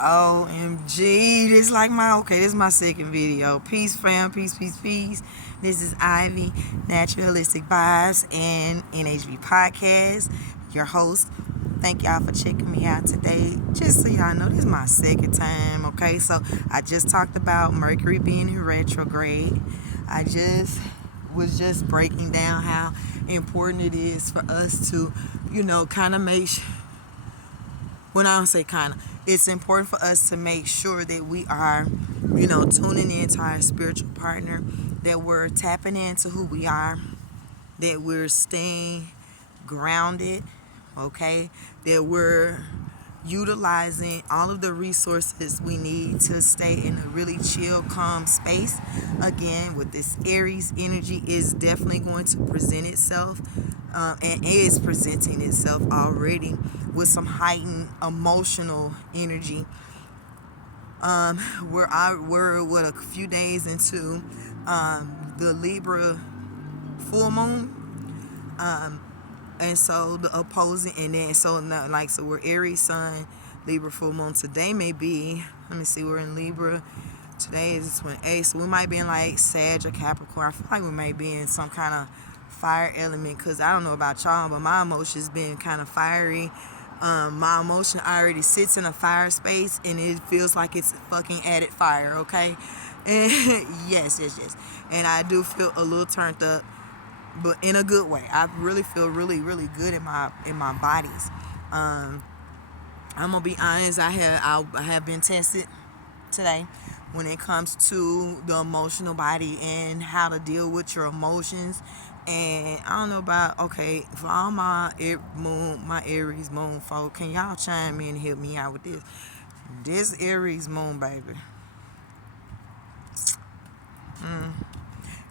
OMG, this like this is my second video. Peace fam, peace, peace, peace. This is Ivy, Natural Holistic Vibes and NHV Podcast, your host. Thank y'all for checking me out today. Just so y'all know, this is my second time, okay? So I just talked about Mercury being in retrograde. I was just breaking down how important it is for us to, kind of make when I don't say kind of, it's important for us to make sure that we are, tuning into our spiritual partner, that we're tapping into who we are, that we're staying grounded, okay, that we're utilizing all of the resources we need to stay in a really chill, calm space. Again, with this Aries energy is definitely going to present itself and is presenting itself already with some heightened emotional energy. We're what, a few days into the Libra full moon, and so the opposing, and then so we're Aries Sun, Libra full moon. Today may be, let me see, we're in Libra. Today is 28, so we might be in like Sag or Capricorn. I feel like we might be in some kind of fire element, because I don't know about y'all, but my emotions been kind of fiery. My emotion already sits in a fire space, and it feels like it's fucking added fire, okay? And yes. And I do feel a little turned up, but in a good way. I really feel really, really good in my bodies. I'm gonna be honest. I have been tested today when it comes to the emotional body and how to deal with your emotions. And I don't know about, okay, for all my Aries moon folk, can y'all chime in and help me out with this? This Aries moon, baby.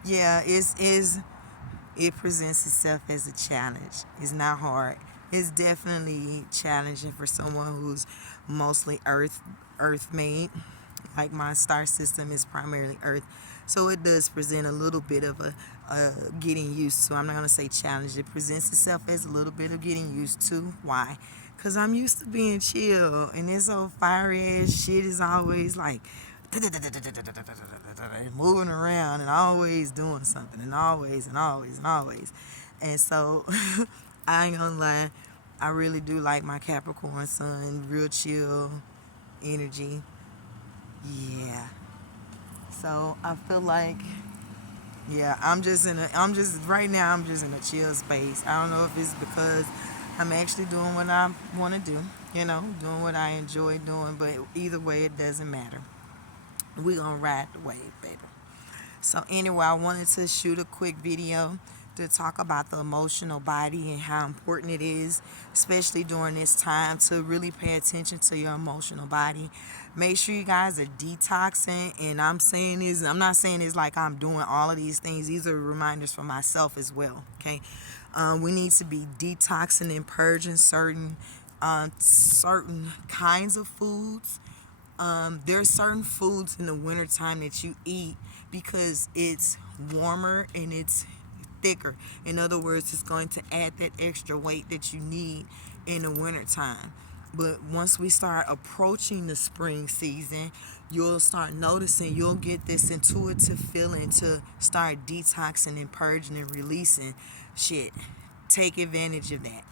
Yeah, it presents itself as a challenge. It's not hard. It's definitely challenging for someone who's mostly earth made. Like my star system is primarily earth. So it does present a little bit of a getting used to. I'm not going to say challenge. It presents itself as a little bit of getting used to. Why? Because I'm used to being chill. And this old fiery ass shit is always like moving around and always doing something and always. And so I ain't gonna lie, I really do like my Capricorn sun, real chill energy. Yeah. So I feel like, yeah, right now I'm just in a chill space. I don't know if it's because I'm actually doing what I want to do, doing what I enjoy doing, but either way, it doesn't matter. We gonna ride the wave, baby. So anyway, I wanted to shoot a quick video to talk about the emotional body and how important it is, especially during this time, to really pay attention to your emotional body. Make sure you guys are detoxing, and I'm not saying this like I'm doing all of these things. These are reminders for myself as well, okay? We need to be detoxing and purging certain kinds of foods. There's certain foods in the wintertime that you eat because it's warmer and it's thicker. In other words, it's going to add that extra weight that you need in the wintertime. But once we start approaching the spring season, you'll start noticing, you'll get this intuitive feeling to start detoxing and purging and releasing shit. Take advantage of that.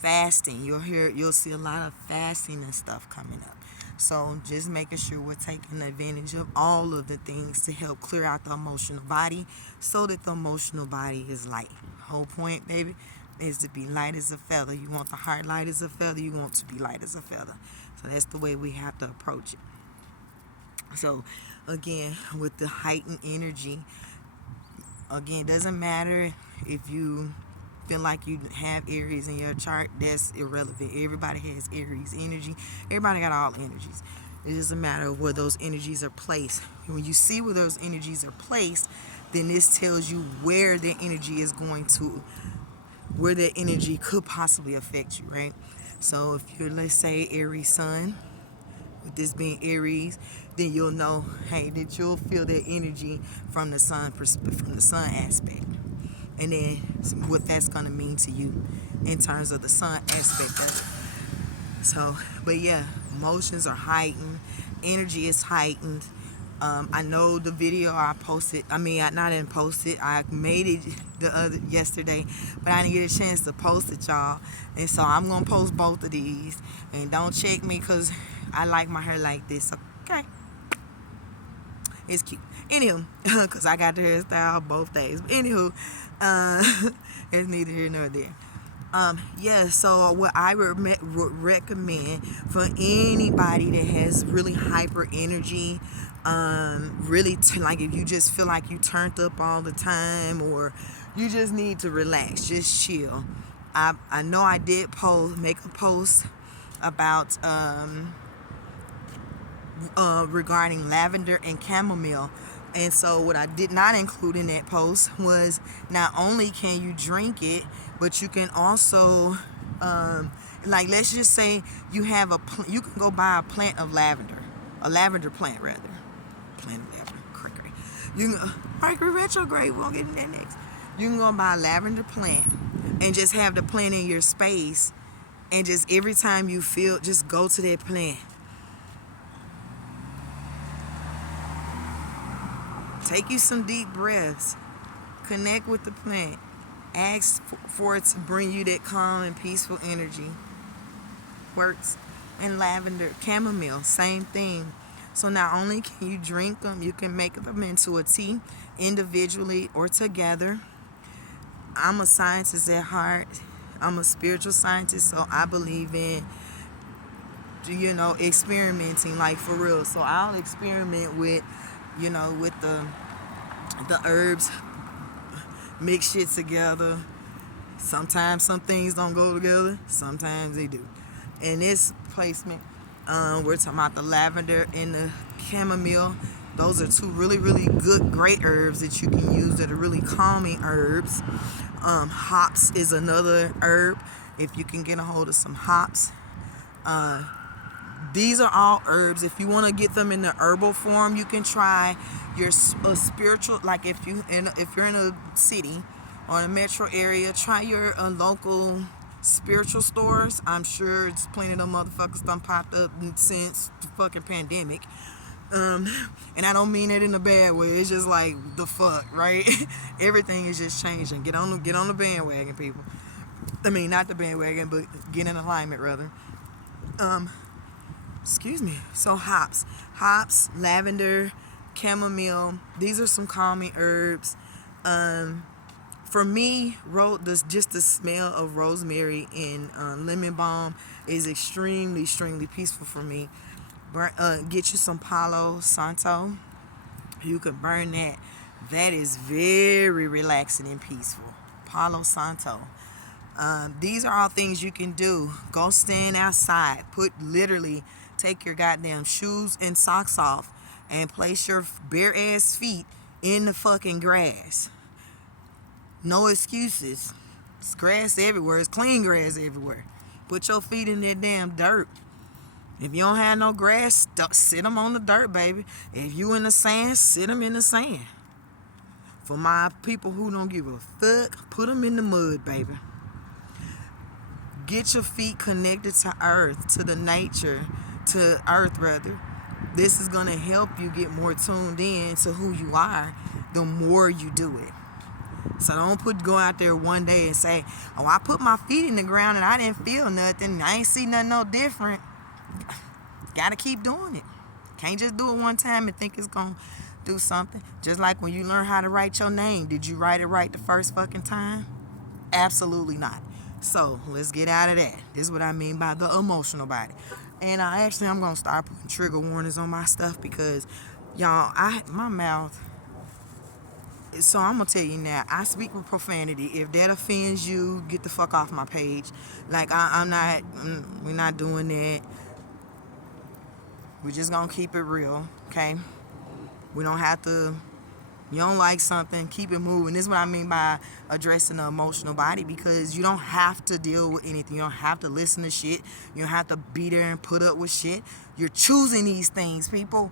Fasting, you'll see a lot of fasting and stuff coming up. So just making sure we're taking advantage of all of the things to help clear out the emotional body, so that the emotional body is light. Whole point, baby, is to be light as a feather. You want the heart light as a feather, you want to be light as a feather. So that's the way we have to approach it. So again, with the heightened energy, again, it doesn't matter if you feel like you have Aries in your chart. That's irrelevant. Everybody has Aries energy. Everybody got all energies. It doesn't matter where those energies are placed. When you see where those energies are placed, then this tells you where the energy is going to, where that energy could possibly affect you, right? So if you're, let's say, Aries Sun, with this being Aries, then you'll know, hey, that you'll feel that energy from the sun aspect. And then what that's going to mean to you in terms of the sun aspect of So, but yeah, emotions are heightened, energy is heightened. I know the video I posted, I didn't post it, I made it yesterday, but I didn't get a chance to post it, y'all. And so I'm going to post both of these. And don't check me because I like my hair like this, okay? It's cute. Anywho, because I got the hairstyle both days. But anywho, it's neither here nor there. Yeah, so what I would recommend for anybody that has really hyper energy, really like if you just feel like you turned up all the time, or you just need to relax, just chill. I know I did make a post about regarding lavender and chamomile. And so what I did not include in that post was not only can you drink it, but you can also, like let's just say you have you can go buy a plant of lavender, a lavender plant rather, plant of lavender, Mercury. You can, Mercury retrograde, we'll get in that next. You can go buy a lavender plant and just have the plant in your space, and just every time you feel, just go to that plant. Take you some deep breaths. Connect with the plant. Ask for it to bring you that calm and peaceful energy. Works. And lavender, chamomile, same thing. So not only can you drink them, you can make them into a tea individually or together. I'm a scientist at heart. I'm a spiritual scientist, so I believe in, experimenting, like for real. So I'll experiment with, with the herbs, mix shit together. Sometimes some things don't go together, sometimes they do. In this placement, we're talking about the lavender and the chamomile. Those are two really, really good, great herbs that you can use that are really calming herbs. Hops is another herb, if you can get a hold of some hops. These are all herbs. If you want to get them in the herbal form, you can try your spiritual. Like if you're in a city or a metro area, try your local spiritual stores. I'm sure it's plenty of them motherfuckers done popped up since the fucking pandemic. And I don't mean it in a bad way. It's just like the fuck, right? Everything is just changing. Get on the bandwagon, people. I mean, not the bandwagon, but get in alignment rather. Excuse me. So hops, lavender, chamomile. These are some calming herbs. For me, just the smell of rosemary and lemon balm is extremely, extremely peaceful for me. Get you some Palo Santo. You can burn that. That is very relaxing and peaceful. Palo Santo. These are all things you can do. Go stand outside. Take your goddamn shoes and socks off and place your bare ass feet in the fucking grass. No excuses. It's grass everywhere. It's clean grass everywhere. Put your feet in that damn dirt. If you don't have no grass, sit them on the dirt, baby. If you in the sand, sit them in the sand. For my people who don't give a fuck, put them in the mud, baby. Get your feet connected to earth, to the nature, to earth rather. This is going to help you get more tuned in to who you are the more you do it. So don't go out there one day and say, oh, I put my feet in the ground and I didn't feel nothing. I ain't see nothing no different. Gotta keep doing it. Can't just do it one time and think it's gonna do something. Just like when you learn how to write your name. Did you write it right the first fucking time? Absolutely not. So let's get out of that. This is what I mean by the emotional body. And I'm gonna start putting trigger warnings on my stuff because y'all, my mouth. So I'm gonna tell you now, I speak with profanity. If that offends you, get the fuck off my page. Like we're not doing that. We're just gonna keep it real, okay? We don't have to. You don't like something, keep it moving. This is what I mean by addressing the emotional body, because you don't have to deal with anything. You don't have to listen to shit. You don't have to be there and put up with shit. You're choosing these things, people.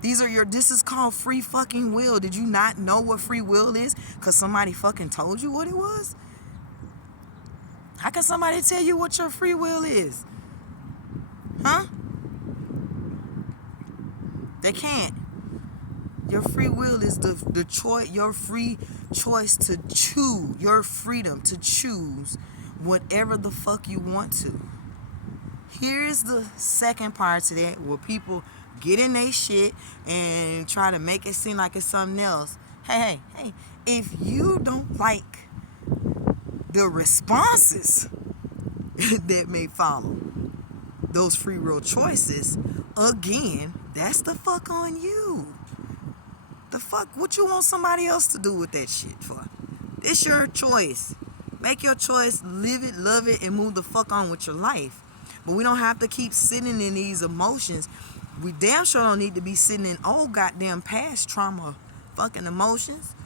This is called free fucking will. Did you not know what free will is? Because somebody fucking told you what it was? How can somebody tell you what your free will is? Huh? They can't. Your free will is the choice, your free choice to choose, your freedom to choose whatever the fuck you want to. Here's the second part to that, where people get in their shit and try to make it seem like it's something else. Hey, if you don't like the responses that may follow those free will choices, again, that's the fuck on you. The fuck, what you want somebody else to do with that shit for? It's your choice. Make your choice, live it, love it, and move the fuck on with your life. But we don't have to keep sitting in these emotions. We damn sure don't need to be sitting in old goddamn past trauma fucking emotions.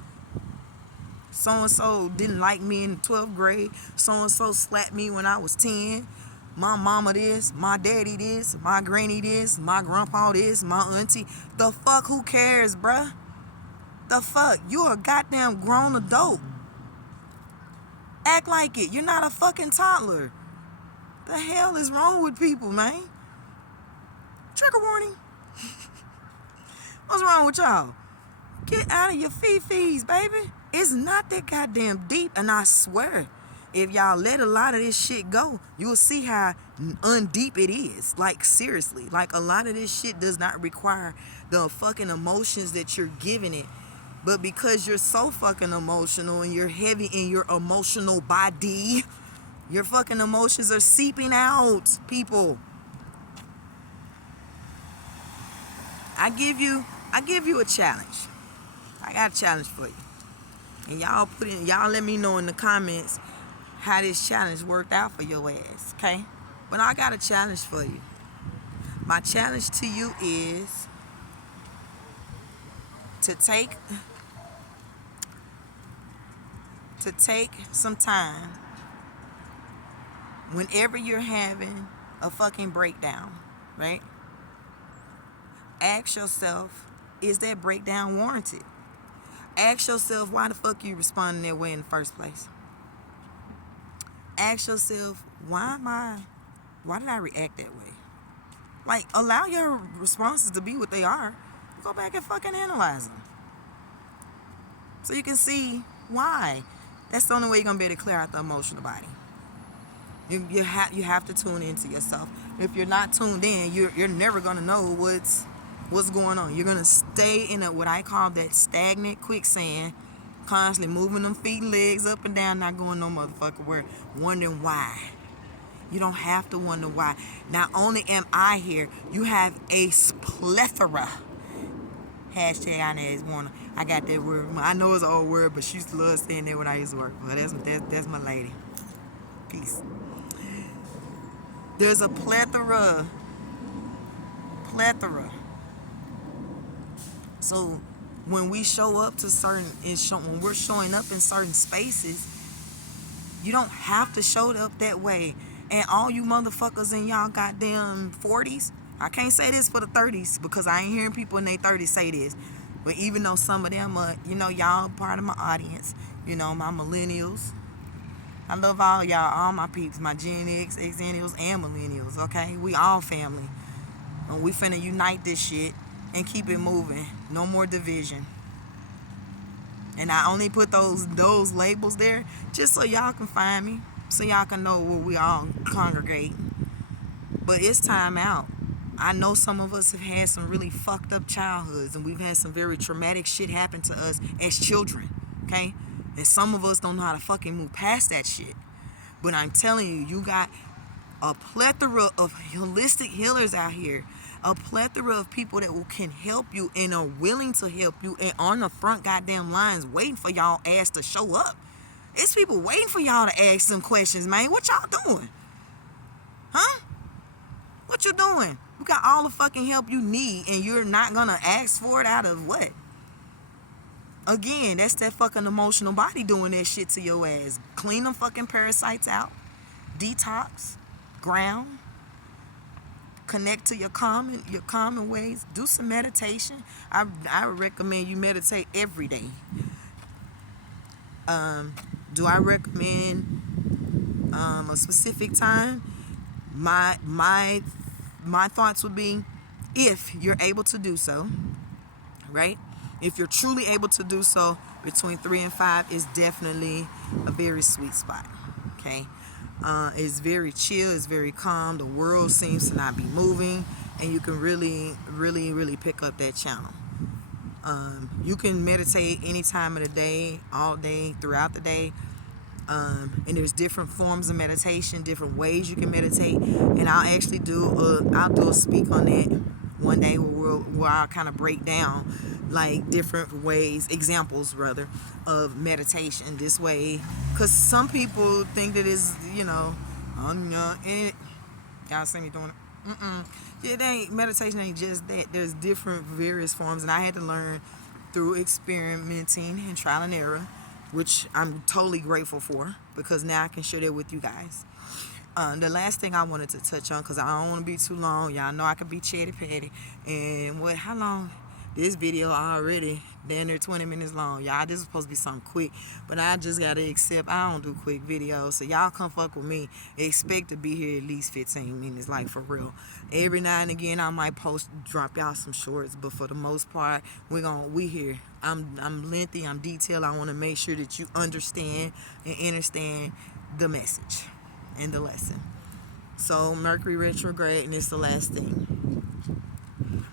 So-and-so didn't like me in 12th grade. So-and-so slapped me when I was 10. My mama this, my daddy this, my granny this, my grandpa this, my auntie. The fuck, who cares, bruh? The fuck? You a goddamn grown adult. Act like it. You're not a fucking toddler. The hell is wrong with people, man? Trigger warning. What's wrong with y'all? Get out of your fee-fees, baby. It's not that goddamn deep, and I swear, if y'all let a lot of this shit go, you'll see how undeep it is. Like, seriously. Like, a lot of this shit does not require the fucking emotions that you're giving it. But because you're so fucking emotional and you're heavy in your emotional body, your fucking emotions are seeping out, people. I give you a challenge. I got a challenge for you. And y'all let me know in the comments how this challenge worked out for your ass, okay? But I got a challenge for you. My challenge to you is to take some time whenever you're having a fucking breakdown, right? Ask yourself, is that breakdown warranted? Ask yourself, why the fuck you responding that way in the first place? Ask yourself, why did I react that way? Like, allow your responses to be what they are. Go back and fucking analyze them, so you can see why. That's the only way you're gonna be able to clear out the emotional body. You have to tune into yourself. If you're not tuned in, you're never gonna know what's going on. You're gonna stay in what I call that stagnant quicksand, constantly moving them feet and legs up and down, not going no motherfucker where, wondering why. You don't have to wonder why. Not only am I here, you have a plethora. Hashtag IAMNHV. I got that word. I know it's an old word, but she used to love saying that when I used to work. But that's my lady. Peace. There's a plethora. So when we show up to when we're showing up in certain spaces, you don't have to show up that way. And all you motherfuckers in y'all goddamn 40s, I can't say this for the 30s because I ain't hearing people in their 30s say this. But even though some of them are, y'all part of my audience, my millennials. I love all y'all, all my peeps, my Gen X, Xennials, and millennials, okay? We all family. And we finna unite this shit and keep it moving. No more division. And I only put those labels there just so y'all can find me, so y'all can know where we all congregate. But it's time out. I know some of us have had some really fucked up childhoods, and we've had some very traumatic shit happen to us as children, okay? And some of us don't know how to fucking move past that shit. But I'm telling you, you got a plethora of holistic healers out here. A plethora of people that can help you and are willing to help you and on the front goddamn lines waiting for y'all ass to show up. It's people waiting for y'all to ask some questions, man. What y'all doing? Huh? What you doing? You got all the fucking help you need and you're not gonna ask for it out of what? Again, that's that fucking emotional body doing that shit to your ass. Clean them fucking parasites out. Detox. Ground. Connect to your common ways. Do some meditation. I recommend you meditate every day. Do I recommend a specific time? My my thoughts would be, if you're able to do so, right? If you're truly able to do so, between 3 and 5 is definitely a very sweet spot. Okay, it's very chill, it's very calm. The world seems to not be moving, and you can really, really, really pick up that channel. You can meditate any time of the day, all day, throughout the day. And there's different forms of meditation, different ways you can meditate, and I'll actually do a speak on that one day where I'll kind of break down like different ways, examples rather, of meditation this way, because some people think that it's, and y'all see me doing it. It ain't, meditation ain't just that. There's different various forms, and I had to learn through experimenting and trial and error, which I'm totally grateful for, because now I can share that with you guys. The last thing I wanted to touch on, because I don't want to be too long. Y'all know I could be chatty patty. And how long? This video already damn near 20 minutes long. Y'all, this is supposed to be something quick, but I just got to accept I don't do quick videos. So y'all come fuck with me. Expect to be here at least 15 minutes, like for real. Every now and again I might drop y'all some shorts, but for the most part, we here. I'm lengthy, I'm detailed. I want to make sure that you understand the message and the lesson. So Mercury retrograde, and it's the last thing.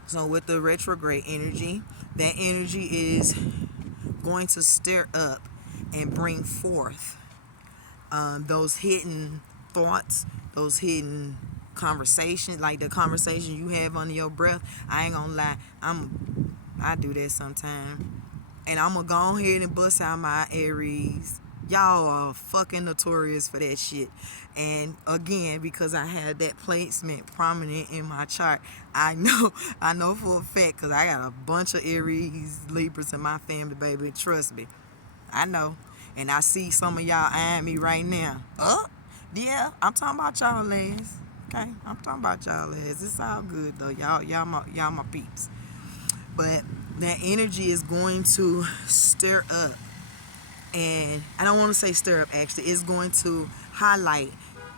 So with the retrograde energy, that energy is going to stir up and bring forth those hidden thoughts, those hidden conversations, like the conversation you have under your breath. I ain't gonna lie, I do that sometimes, and I'm gonna go ahead and bust out my Aries. Y'all are fucking notorious for that shit. And again, because I had that placement prominent in my chart, I know for a fact, because I got a bunch of Aries, Libras in my family, baby. Trust me. I know. And I see some of y'all eyeing me right now. Yeah, I'm talking about y'all lads. Okay? I'm talking about y'all lads. It's all good though. Y'all my peeps. But that energy is going to stir up. And I don't want to say stir up, actually. It's going to highlight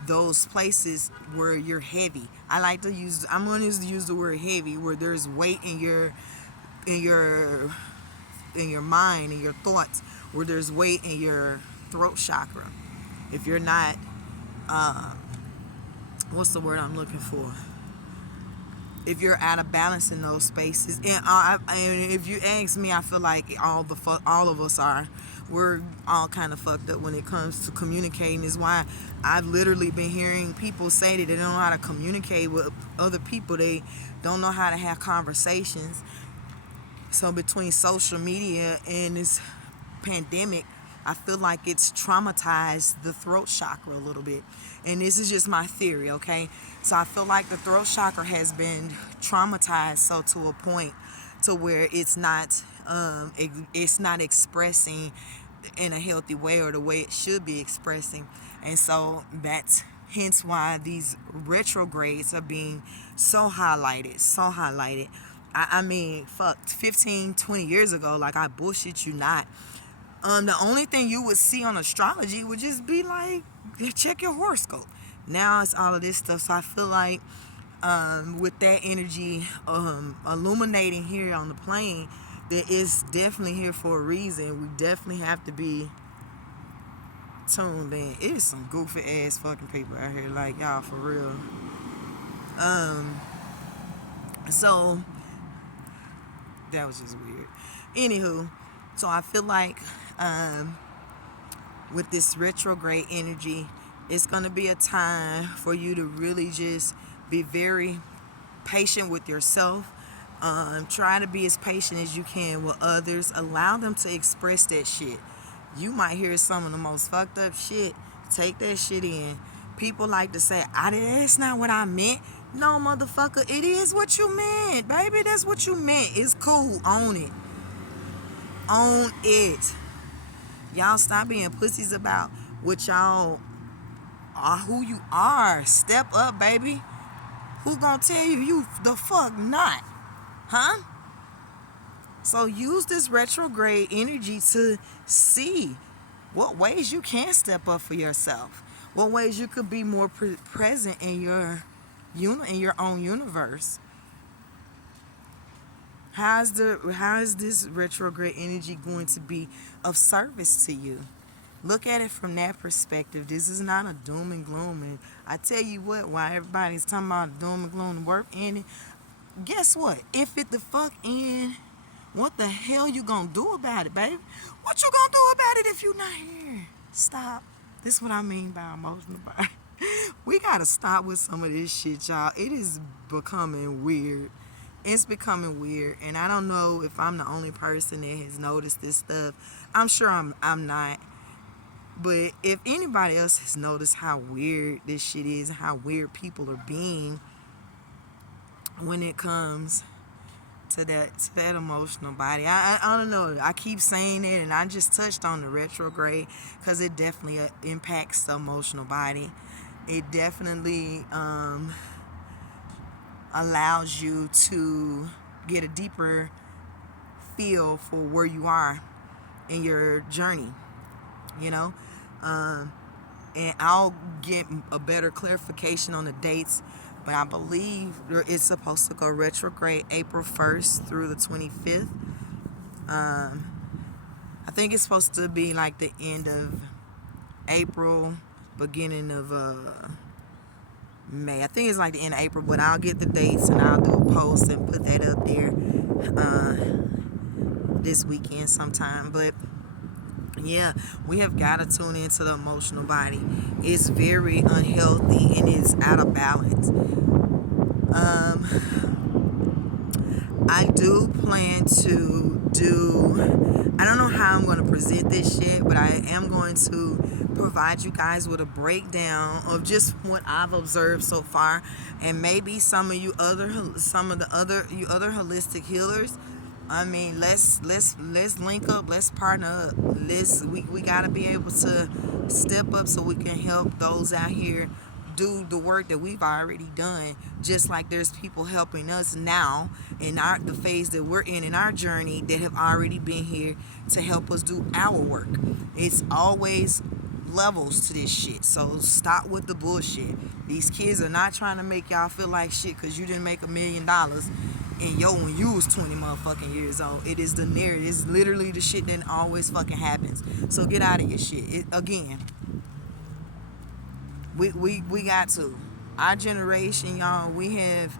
those places where you're heavy. I'm going to use the word heavy, where there's weight in your mind, in your thoughts, where there's weight in your throat chakra. If you're not, what's the word I'm looking for? If you're out of balance in those spaces, and if you ask me, I feel like all of us are. We're all kind of fucked up when it comes to communicating. Is why I've literally been hearing people say that they don't know how to communicate with other people. They don't know how to have conversations. So between social media and this pandemic, I feel like it's traumatized the throat chakra a little bit. And this is just my theory, okay? So I feel like the throat chakra has been traumatized, so to a point to where it's not expressing in a healthy way, or the way it should be expressing. And so that's hence why these retrogrades are being so highlighted. I mean, fuck, 15, 20 years ago, like, I bullshit you not. The only thing you would see on astrology would just be like, check your horoscope. Now it's all of this stuff. So I feel like with that energy illuminating here on the plane, that is definitely here for a reason. We definitely have to be tuned in. It is some goofy ass fucking people out here, like, y'all, for real. So that was just weird. Anywho, so I feel like with this retrograde energy, it's going to be a time for you to really just be very patient with yourself. Try to be as patient as you can with others. Allow them to express that shit. You might hear some of the most fucked up shit. Take that shit in. People like to say, that's not what I meant. No, motherfucker, it is what you meant, baby. That's what you meant. It's cool. Own it. Own it. Y'all stop being pussies about what y'all are, who you are. Step up, baby. Who gonna tell you the fuck not? Huh? So use this retrograde energy to see what ways you can step up for yourself. What ways you could be more present in your in your own universe. How is this retrograde energy going to be of service to you? Look at it from that perspective. This is not a doom and gloom. And I tell you what, while everybody's talking about doom and gloom, the work ending, guess what? If it the fuck end, what the hell you gonna do about it, baby? What you gonna do about it if you not here? Stop. This is what I mean by emotional body. We gotta stop with some of this shit, y'all. It is becoming weird. It's becoming weird, and I don't know if I'm the only person that has noticed this stuff. I'm sure I'm not. But if anybody else has noticed how weird this shit is and how weird people are being when it comes to that emotional body, I don't know. I keep saying it, and I just touched on the retrograde because it definitely impacts the emotional body. It definitely allows you to get a deeper feel for where you are in your journey, you know. And I'll get a better clarification on the dates, but I believe it's supposed to go retrograde April 1st through the 25th. I think it's supposed to be like the end of April, beginning of May. I think it's like the end of April, but I'll get the dates and I'll do a post and put that up there this weekend sometime. But yeah, we have got to tune into the emotional body. It's very unhealthy and it's out of balance. I do plan to I don't know how I'm going to present this shit, but I am going to provide you guys with a breakdown of just what I've observed so far, and maybe some of you other holistic healers. I mean, let's link up, let's partner up. We gotta be able to step up so we can help those out here do the work that we've already done. Just like there's people helping us now in the phase that we're in our journey that have already been here to help us do our work. It's always levels to this shit. So stop with the bullshit. These kids are not trying to make y'all feel like shit because you didn't make $1 million and when you was 20 motherfucking years old. It is the narrative. It's literally the shit that always fucking happens. So get out of your shit. Again, we got to. Our generation, y'all, we have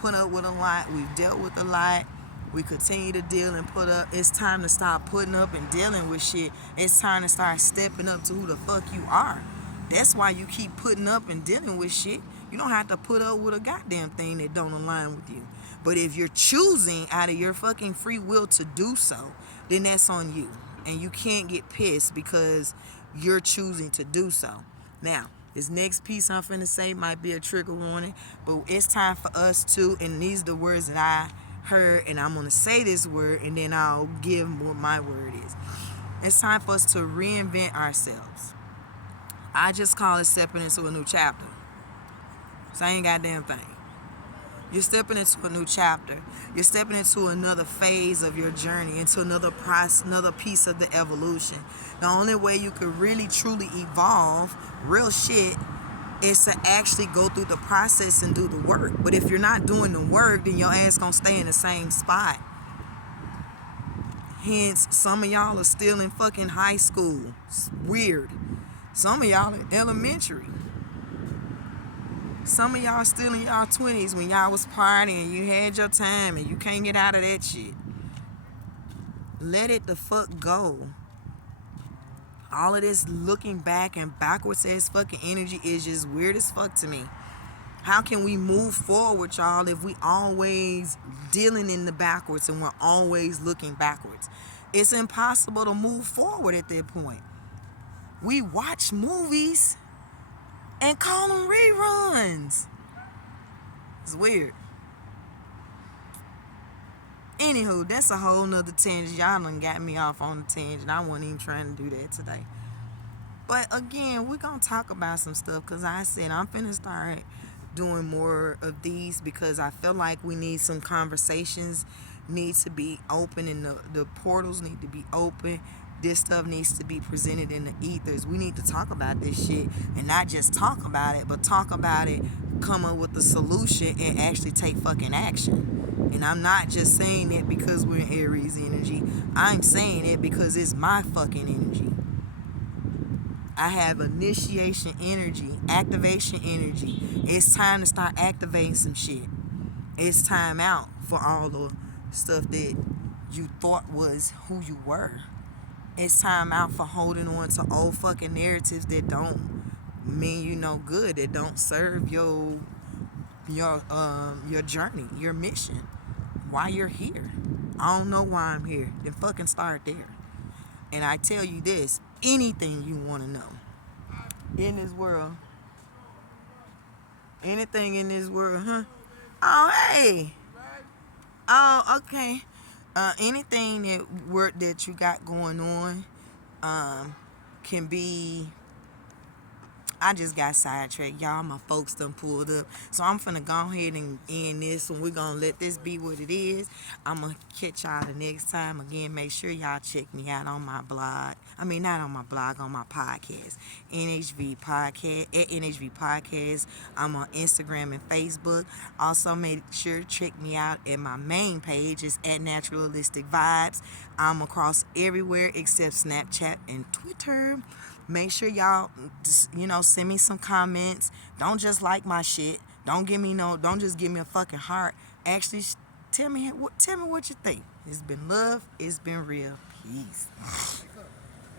put up with a lot. We've dealt with a lot. We continue to deal and put up. It's time to stop putting up and dealing with shit. It's time to start stepping up to who the fuck you are. That's why you keep putting up and dealing with shit. You don't have to put up with a goddamn thing that don't align with you. But if you're choosing out of your fucking free will to do so, then that's on you. And you can't get pissed because you're choosing to do so. Now, this next piece I'm finna say might be a trigger warning, but it's time for us to, and these are the words that I heard, and I'm gonna say this word, and then I'll give what my word is. It's time for us to reinvent ourselves. I just call it stepping into a new chapter. Same goddamn thing. You're stepping into a new chapter. You're stepping into another phase of your journey, into another piece of the evolution. The only way you could really truly evolve, real shit, is to actually go through the process and do the work. But if you're not doing the work, then your ass gonna stay in the same spot. Hence, some of y'all are still in fucking high school. It's weird. Some of y'all in elementary. Some of y'all still in y'all 20s when y'all was partying, you had your time and you can't get out of that shit. Let it the fuck go. All of this looking back and backwards as fucking energy is just weird as fuck to me. How can we move forward, y'all, if we always dealing in the backwards and we're always looking backwards? It's impossible to move forward at that point. We watch movies and call them reruns. It's weird. Anywho, that's a whole nother tangent. Y'all done got me off on the tangent. I wasn't even trying to do that today. But again, we're going to talk about some stuff because I said I'm finna start doing more of these because I feel like we need some conversations need to be open and the portals need to be open. this stuff needs to be presented in the ethers. We need to talk about this shit, and not just talk about it, but talk about it, come up with a solution, and actually take fucking action. And I'm not just saying it because we're in Aries energy. I'm saying it because it's my fucking energy. I have initiation energy, activation energy. It's time to start activating some shit. It's time out for all the stuff that you thought was who you were. It's time out for holding on to old fucking narratives that don't mean you no good, that don't serve your journey, your mission, why you're here. I don't know why I'm here. Then fucking start there. And I tell you this, anything you want to know in this world, anything in this world, huh? Oh, hey. Oh, okay. Anything that work that you got going on, can be. I just got sidetracked, y'all. My folks done pulled up, so I'm finna go ahead and end this, and we're gonna let this be what it is. I'm gonna catch y'all the next time. Again, make sure y'all check me out on my blog. I mean, not on my blog, on my podcast, NHV podcast at NHV Podcast. I'm on Instagram and Facebook. Also, make sure to check me out at my main page. It's at Naturalistic Vibes. I'm across everywhere except Snapchat and Twitter. Make sure y'all just, send me some comments. Don't just like my shit. Don't just give me a fucking heart. Actually, tell me what you think. It's been love. It's been real. Peace.